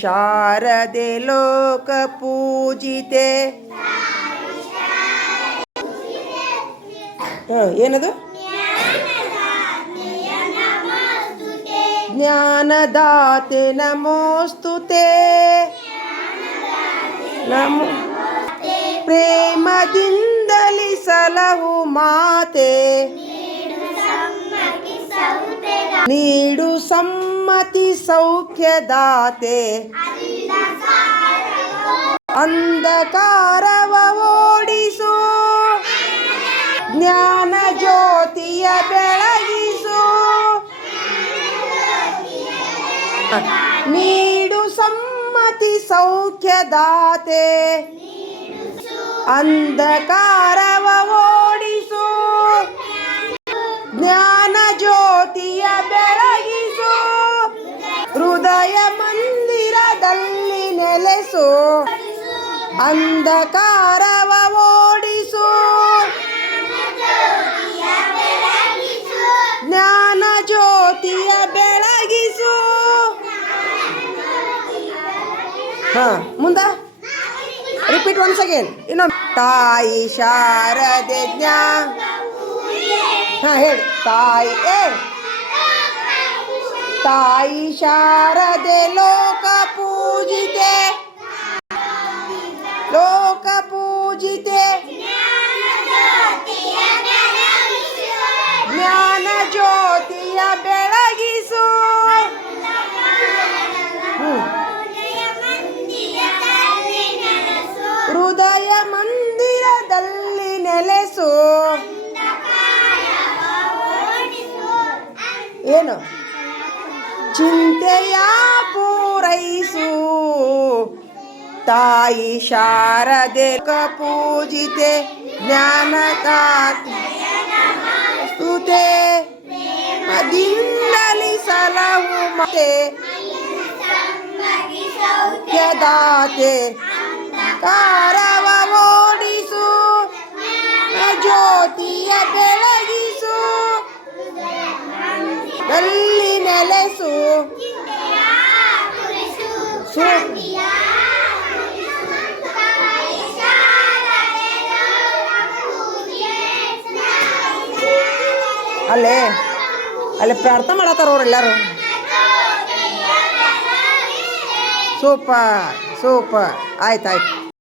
ಶಾರದೆ ಲೋಕ ಪೂಜಿತೆ. ಏನದು? ಜ್ಞಾನದಾತೆ ನಮೋಸ್ತುತೆ. ನಮೋ ಪ್ರೇಮದಿಂದಲಿ ಸಲಹು ಮಾತೆ. ನೀಡು ಸಮ್ಮತಿ ಸೌಖ್ಯದಾತೆ. ಅಂಧಕಾರವ ಓಡಿಸು. ಜ್ಞಾನ ಜ್ಯೋತಿಯ ಬೆಳಗಿಸು. ನೀಡು ಸಮ್ಮತಿ ಸೌಖ್ಯದಾತೆ. ಅಂಧಕಾರವ ಓಡಿಸು. ಜ್ಞಾನ ಜ್ಯೋತಿಯ ಬೆಳಗಿಸು. ಹೃದಯ ಮಂದಿರದಲ್ಲಿ ನೆಲೆಸು. ಅಂಧಕಾರವ ಓಡಿಸು. ಜ್ಞಾನ ಜ್ಯೋತಿಯ ಬೆಳಗಿಸು. ಮುಂದ ರಿಪೀಟ್ ಒನ್ಸ್ ಅಗೇನ್. ಇನ್ನೊಂದು. ತಾಯಿ ಶಾರದೆ ಹೇಳಿ. ತಾಯಿ ಶಾರದೆ ಲೋಕ ಪೂಜಿತೆ. ಲೋಕ ಪೂಜಿತೆ. ಜ್ಞಾನ ಜ್ಯೋತಿಯ ಬೆಳಗಿಸು. ಹೃದಯ ಮಂದಿರದಲ್ಲಿ ನೆಲೆಸು. ಏನು? ಚಿಂತೆಯ ಪೂರೈಸು. ತಾಯಿ ಶಾರದೆ ಪೂಜಿತೆ. ಜ್ಞಾನದಾತೆ ಮದಿಂದಲಿ ಸಲಹು ಮಾತೆ. ದಾತೆ ಕಾರವ ಓಡಿಸು. ಜ್ಯೋತಿಯ ಬೆಳಗಿಸು. ನಲ್ಲಿ ನೆಲೆಸು. ಅಲ್ಲೇ ಪ್ರಾರ್ಥನೆ ಮಾಡತ್ತಾರ ಅವರೆಲ್ಲರೂ. ಸೂಪರ್ ಆಯ್ತಾಯ್ತು.